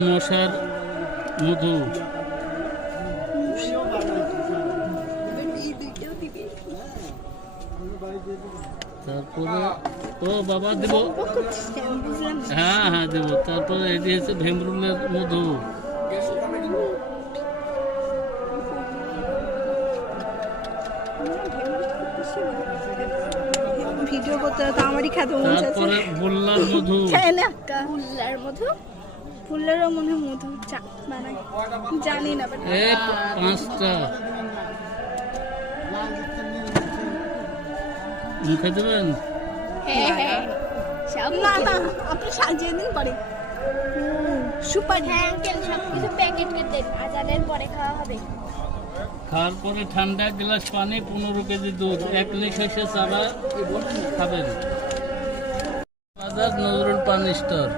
মশার মধু। তারপরে ও বাবা দেব, হ্যাঁ হ্যাঁ দেব। তারপরে এটি হচ্ছে ভেমরুলের মধু। ভিডিও করতে তো আমারই খেতে মন চাইছে। তারপরে ভুল্লার মধু। ভুল্লার মধু, ভুল্লারও মনে হয় মধু চা বানায়, জানি না। এই 5টা মুখে দেবেন। হ্যাঁ হ্যাঁ, না না আপনি সাজিয়ে দিন পরে। সুপার, হ্যাঁ আঙ্কেল, সবকিছু প্যাকেট করে দেন, আজানের পরে খাওয়া হবে। খাওয়ার পরে ঠান্ডা গ্লাস পানি, 15 কেজি দুধ, 1 লিটার চারা খাবেন। নজরুল পানি স্টোর।